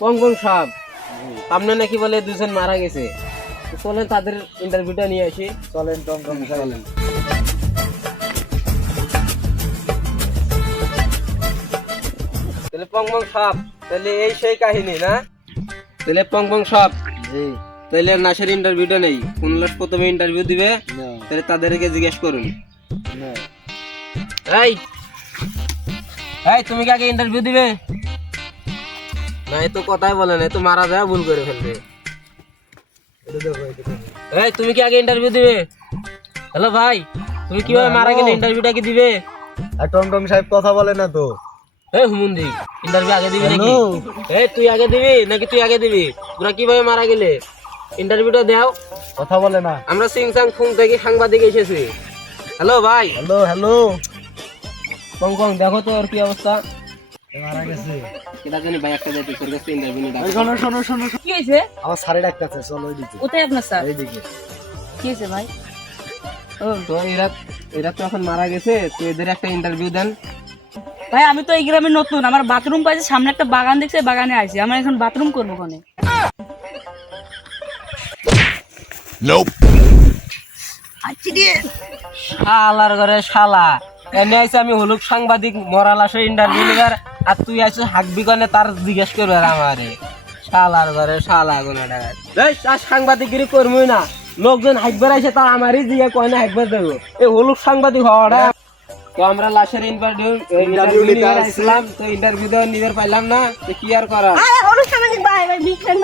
পং পং সাপ সামনে নাকি বলে দুজন মারা গেছে, চলেন তাদের ইন্টারভিউটা নিয়ে আসি। চলেন টমটম চলেন। তাহলে পং পং সাপ, তাহলে এই সেই কাহিনী না? তাহলে পং পং সাপ, জি তাহলে নাসের ইন্টারভিউটা নেই, কোন লোক প্রথমে ইন্টারভিউ দিবে না তাহলে তাদেরকে জিজ্ঞেস করুন। না এই এই তুমি কি আগে ইন্টারভিউ দিবে? না, এ তো কথাই বলে না, এ তো মারা যায়, ভুল করে ফেলবে। এই তুমি কি আগে ইন্টারভিউ দিবে? হ্যালো ভাই, তুমি কিভাবে মারা গেলে ইন্টারভিউটা কি দিবে? আর টমটম সাহেব কথা বলে না তো। এই হুমুন্দি, ইন্টারভিউ আগে দিবি নাকি? Hello? এই তুই আগে দিবি নাকি তুই আগে দিবি? তোরা কিভাবে মারা গেলে ইন্টারভিউটা দাও। কথা বলে না। আমরা সিংসাং ফুং থেকে সাংবাদিক এসেছি। হ্যালো ভাই। হ্যালো হ্যালো কং কং, দেখো তো ওর কি অবস্থা। মারা গেছে। এটা জানি ভাই, একটা যাতে তোর কাছে ইন্টারভিউ নিয়ে এই শোনো শোনো শোনো কি হয়েছে? আমার স্যারে ডাকতেছে, চলো ওইদিকে। কোথায় আপনার স্যার? এইদিকে। কি হয়েছে ভাই? ও তো এরা তো এখন মারা গেছে, তো এদের একটা ইন্টারভিউ দেন। ভাই, আমি তো এই গ্রামে নতুন, আমার বাথরুম পাইছে, সামনে একটা বাগান দেখছে, বাগানে আইছি, আমার এখন বাথরুম করবো ওখানে। শালার ঘরে শালা, এনে আইছে আমি হলুক সাংবাদিক, মরা লাশের ইন্টারভিউ নিবার, আর তুই আইছিস হাকবি কনে তার জিজ্ঞেস করবে আমারে। শালার ঘরে শালা গুনাটা, এই আর সাংবাদিকগিরি করবই না, লোকজন হাকবার আইছে তার আমারই জিজ্ঞেস কয় না হাকবার দেবো, এই হলুক সাংবাদিক হওয়াটা। তো আমরা লাশের ইন্টারভিউ নিতে নিবার আসছি। আসলাম, তো ইন্টারভিউ দেওয়া নিবার পাইলাম না, তো কি আর করা। আরে অনুষ্ঠানিক ভাই ভাই বিক্রেন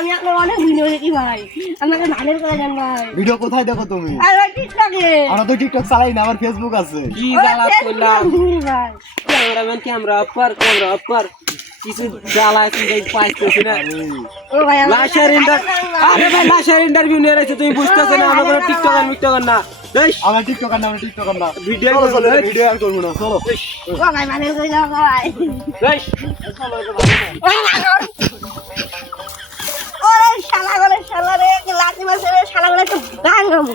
আমি আপনার অনেক ভিডিও দেখি ভাই, আমাকে ভাইরাল করে দেন ভাই। ভিডিও কোথায় দেখো তুমি? আর ভাই টিকটকে আমরা তো টিকটক চালাই না, আমার ফেসবুক আছে। কি জ্বালা করলাম, ভাই ক্যামেরা অফ কর, কিছু জ্বালা আছে পাইতেছি না। ও ভাই লাশের আরে ভাই, লাশের ইন্টারভিউ নিয়ে রয়েছে, তুমি বুঝতেছো না, আমরা কোনো টিকটকার না। এই আমরা টিকটকার না, আমরা টিকটকার না। ভিডিও চলো, চলো, করবো, ভিডিও আর করবো না, চলো। ও ভাই ভাইরাল করে দাও ভাই। এই ওরে শালা রে লাঠি মাছের শালা বলে তো ভাঙামু।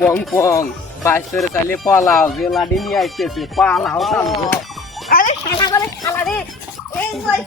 পং পং বাইসরে চালিয়ে পালাও, যে লাডি নিয়ে আইতেছে পালাও। আরে শালা রে এই ভাই